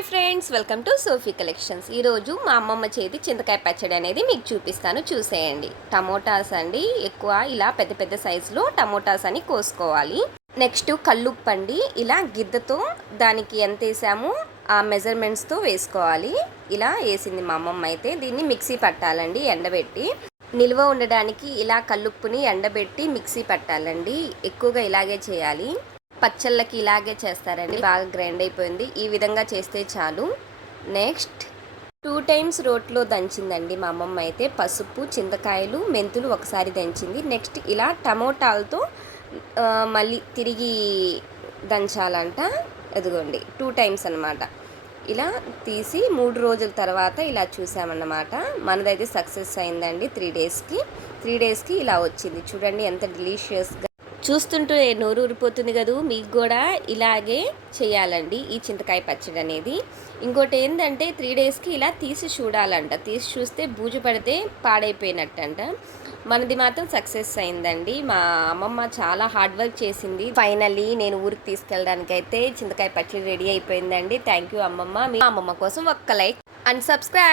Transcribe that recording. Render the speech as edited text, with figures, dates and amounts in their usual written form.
Hi friends, welcome to Sophie collections. ఈరోజు మా అమ్మమ్మ చేతి చింతకాయ పచ్చడి అనేది మీకు చూపిస్తాను, చూసేయండి. టమోటాస్ అండి, ఎక్కువ ఇలా పెద్ద పెద్ద సైజులో టమోటాస్ అని కోసుకోవాలి. నెక్స్ట్ కల్లుప్పు అండి, ఇలా గిద్దతో దానికి ఎంత వేసామో ఆ మెజర్మెంట్స్తో వేసుకోవాలి. ఇలా వేసింది మా అమ్మమ్మ. అయితే దీన్ని మిక్సీ పట్టాలండి, ఎండబెట్టి. నిల్వ ఉండడానికి ఇలా కల్లుప్పుని ఎండబెట్టి మిక్సీ పట్టాలండి. ఎక్కువగా ఇలాగే చేయాలి. పచ్చళ్ళకి ఇలాగే చేస్తారండి. బాగా గ్రైండ్ అయిపోయింది, ఈ విధంగా చేస్తే చాలు. నెక్స్ట్ 2 టైమ్స్ రోట్లో దంచిందండి మా అమ్మమ్మ. అయితే పసుపు, చింతకాయలు, మెంతులు ఒకసారి దంచింది. నెక్స్ట్ ఇలా టమోటాలతో మళ్ళీ తిరిగి దంచాలంట. ఎదుగోండి 2 టైమ్స్ అనమాట. ఇలా తీసి 3 రోజుల తర్వాత ఇలా చూసామన్నమాట. మనదైతే సక్సెస్ అయిందండి. 3 డేస్కి ఇలా వచ్చింది. చూడండి ఎంత డెలీషియస్గా, చూస్తుంటే నోరు ఊరిపోతుంది కదా. మీకు కూడా ఇలాగే చేయాలండి ఈ చింతకాయ పచ్చడి అనేది. ఇంకోటి ఏంటంటే 3 డేస్కి ఇలా తీసి చూడాలంట. తీసి చూస్తే బూజు పడితే పాడైపోయినట్టంట. మనది మాత్రం సక్సెస్ అయిందండి. మా అమ్మమ్మ చాలా హార్డ్ వర్క్ చేసింది. ఫైనల్లీ నేను ఊరికి తీసుకెళ్ళడానికి అయితే చింతకాయ పచ్చడి రెడీ అయిపోయిందండి. థ్యాంక్ యూ అమ్మమ్మ. మీ అమ్మమ్మ కోసం ఒక్క లైక్ అండ్ సబ్స్క్రైబ్.